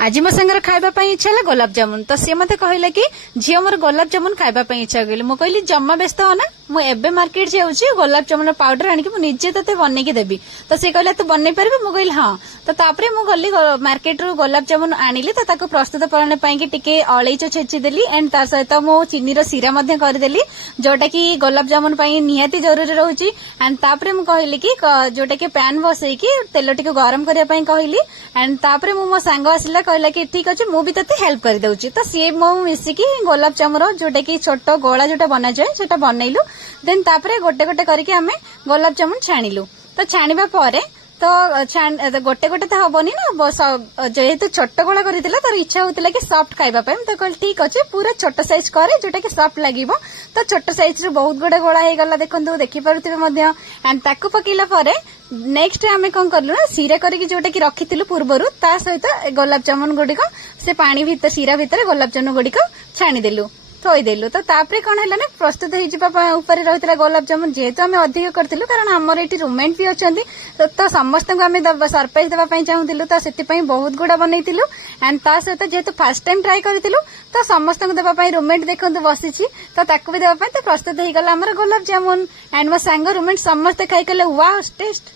आज मो सांगर खाइबा इच्छा है गोलाप जामुन तो सी मत कहला कि झील मोर गोलाप जामुन खाइबा इच्छा कहली मु कहली जम्मा व्यस्त हो ना मुझे मार्केट जाऊँगी गोलाप जामुन पाउडर आनिक निजे ते बनईकी देवी तो सी कहला तू बनई पारे मुझे कहली हाँ तो तापर मुझे गली मार्केट रू गोलाप जामुन आनिली तो ताको प्रस्तुत करने टिके अलैच छेचिदेली एंड ता सहित मु चीनी सीरा करदेली जोटा कि गोलाप जामुन निहाती जरूरी रोचे एंड तापर मु कहली कि जोटा कि पैन बसईकी तेल टी गरम करने कहली एंड तापर मो सांग आसला कहला कि ठीक अच्छे मुझे तेते हेल्प कर दउची तो सी मो मिसिकी गोलाप जामुन जोटा कि छोट गोला जोटा बना जाए सेटा बनइलु देन तापर गोटे गोटे करके आमे गोलाप जामुन छाणिलु तो छाणिबा परे तो गोटे गोटे तो हबनी ना जेहेतु छोट गोला करथिला तार इच्छा होतिला कि सॉफ्ट खाइबा पय तो कहल ठीक अच्छे पूरा छोट साइज करे जोटा कि सॉफ्ट लागिवो तो छोट साइज रो बहुत गुडे गोला हे गला देखंतु देखि पारुथिबे मध्य एंड ताकु पकेला परे नेक्स्ट आमे कोन करलु ना सीरा करके जोटा कि रखिथिलु पूर्वरु ता सहित गोलाप जामुन गुडी को से पानी भीतर सीरा भीतर गोलाप जामुन गुडी को छाणी देलु थोईदेलु तो तापरे कौन है ना प्रस्तुत होपर रही गोलाप जामुन जेहेतु आम अधिक करूँ कारण आमर ये रूममेट भी अच्छा तो समस्त को आम सरप्राइज देवाई चाहूलु तो से बहुत गुड़ा बनईलु एंड ता सहित जेहेतु फास्ट टाइम ट्राए करूँ तो समस्त को देवाई रूममेट देखो बसी तो देवाई तो प्रस्तुत हो गला गोलाप जामुन एंड मो सांग रूममेट समस्ते खाई कहले वाओ टेस्ट